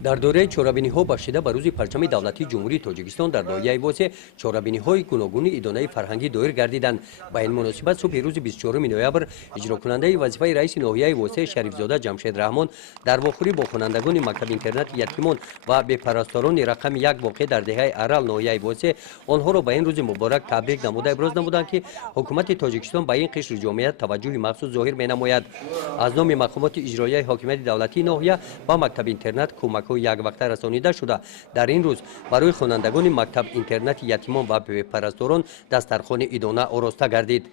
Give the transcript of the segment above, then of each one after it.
дар дораи чорабиниҳо бахшида ба рӯзи парчами давлатии ҷумҳурии тоҷикистон дар ноҳияи восе чорабиниҳои гуногуни идонаи фарҳангӣ доир гардиданд. Ба ин муносибат субҳи рӯзи 24 ноябр иҷрокунандаи вазифаи раиси ноҳияи восе Шарифзода Ҷамшед Раҳмон дар вохӯрӣ бо хонандагони мактаби интернати ятимон ва бепарасторони рақами 1 воқеъ дар деҳаи Арал ноҳияи восе онҳоро ба ин рӯзи муборак табрик намуда иброз намуданд, ки ҳукумати тоҷикистон ба ин қишри ҷомеа таваҷҷӯҳи махсус зоҳир менамояд. Аз номи мақомоти иҷроияи ҳокимияти давлатии ноҳия ба мактаби интернат кӯмакҳои яквақта расонида шуда, дар ин рӯз барои хонандагони мактаб интернати ятимон ва бепарасторон дастархони идона ороста гардид.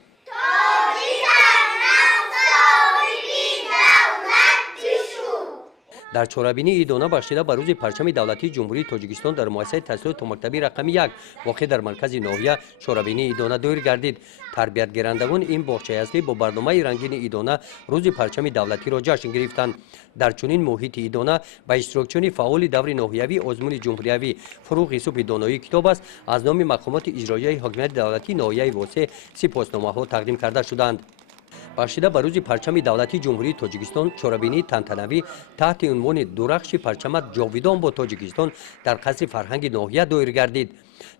дар чорабинии идона бахшида ба рӯзи парчами давлатии ҷумҳурии тоҷикистон дар муассисаи таҳсилоти томактабии рақами 1 воқеъ дар маркази ноҳия чорабинии идона доир гардид. Тарбиятгирандагони ин бохчаи аслӣ бо барномаи рангини идона рӯзи парчами давлатиро ҷашн гирифтанд. дар чунин муҳити идона ба иштирокчиёни фаъоли даври ноҳиявӣ озмуни ҷумҳуриявӣ фуруғи субҳи доноии китоб аст аз номи мақомоти иҷроияи ҳокимияти давлатии ноҳияи восе сипосномаҳо тақдим карда шуданд. бахшида ба рӯзи парчами давлатии ҷумҳурии тоҷикистон чорабинии тантанавӣ таҳти унвони дурахши парчамат ҷовидон бо тоҷикистон дар қасри фарҳанги ноҳия доир гардид.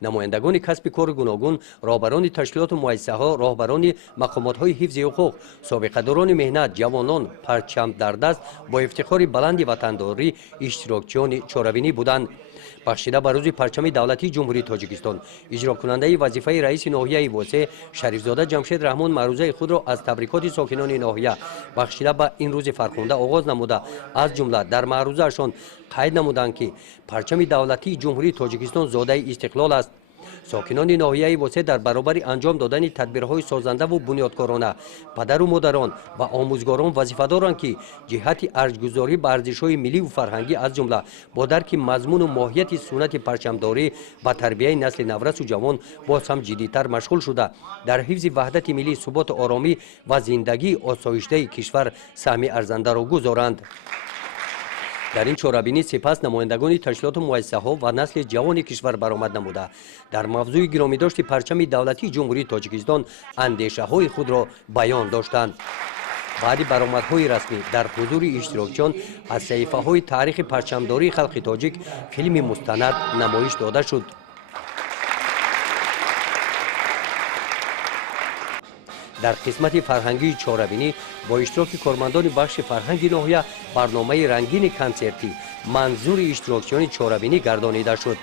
намояндагони касби кори гуногун, роҳбарони ташкилоту муассисаҳо, роҳбарони мақомотҳои ҳифзи ҳуқуқ, собиқадорони меҳнат, ҷавонон парчам дар даст бо ифтихори баланди ватандорӣ иштирокчиёни чорабинӣ буданд. бахшида ба рӯзи парчами давлатии ҷумҳурии тоҷикистон иҷрокунандаи вазифаи раиси ноҳияи восе Шарифзода Ҷамшед Раҳмон маърузаи худро аз табрикоти сокинони ноҳия бахшида ба ин рӯзи фархунда оғоз намуда, аз ҷумла дар маърузаашон қайд намуданд, ки парчами давлатии ҷумҳурии тоҷикистон зодаи истиқлол аст. сокинони ноҳияи восе дар баробари анҷом додани тадбирҳои созандаву бунёдкорона падару модарон ва омӯзгорон вазифадоранд, ки ҷиҳати арҷгузорӣ ба арзишҳои милливу фарҳангӣ аз ҷумла бо дарки мазмуну моҳияти суннати парчамдорӣ ба тарбияи насли наврасу ҷавон боз ҳам ҷиддитар машғул шуда дар ҳифзи ваҳдати миллӣ суботу оромӣ ва зиндагии осоиштаи кишвар саҳми арзандаро гузоранд. дар ин чорабинӣ сипас намояндагони ташкилоту муассисаҳо ва насли ҷавони кишвар баромад намуда дар мавзӯи гиромидошти парчами давлатии ҷумҳурии тоҷикистон андешаҳои худро баён доштанд. баъди баромадҳои расмӣ дар ҳузури иштирокчиён аз саҳифаҳои таърихи парчамдории халқи тоҷик филми мустанад намоиш дода шуд. дар қисмати фарҳангии чорабинӣ бо иштироки кормандони бахши фарҳанги ноҳия барномаи рангини консертӣ манзури иштирокчиёни чорабинӣ гардонида шуд.